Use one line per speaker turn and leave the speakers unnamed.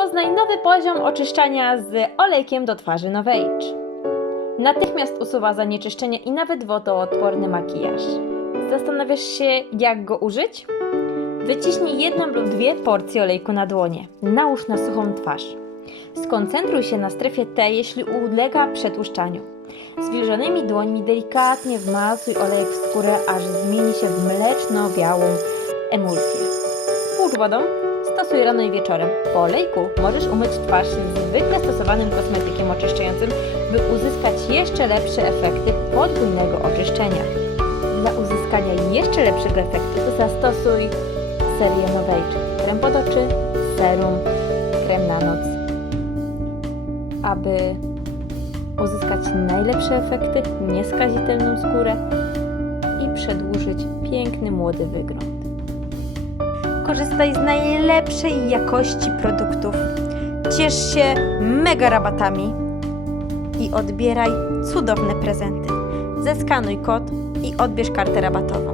poznaj nowy poziom oczyszczania z olejkiem do twarzy Novage. Natychmiast usuwa zanieczyszczenia i nawet wodoodporny makijaż. Zastanawiasz się, jak go użyć? Wyciśnij jedną lub dwie porcje olejku na dłonie. Nałóż na suchą twarz. Skoncentruj się na strefie T, jeśli ulega przetłuszczaniu. Zwilżonymi dłońmi delikatnie wmasuj olejek w skórę, aż zmieni się w mleczno-białą emulsję. Spłucz wodą, stosuj rano i wieczorem. Po olejku możesz umyć twarz zwykle stosowanym kosmetykiem oczyszczającym, by uzyskać jeszcze lepsze efekty podwójnego oczyszczenia. Dla uzyskania jeszcze lepszego efektu zastosuj serię Novage. Krem pod oczy, serum, krem na noc. Aby uzyskać najlepsze efekty, nieskazitelną skórę i przedłużyć piękny młody wygląd. Korzystaj z najlepszej jakości produktów. Ciesz się mega rabatami i odbieraj cudowne prezenty. Zeskanuj kod i odbierz kartę rabatową.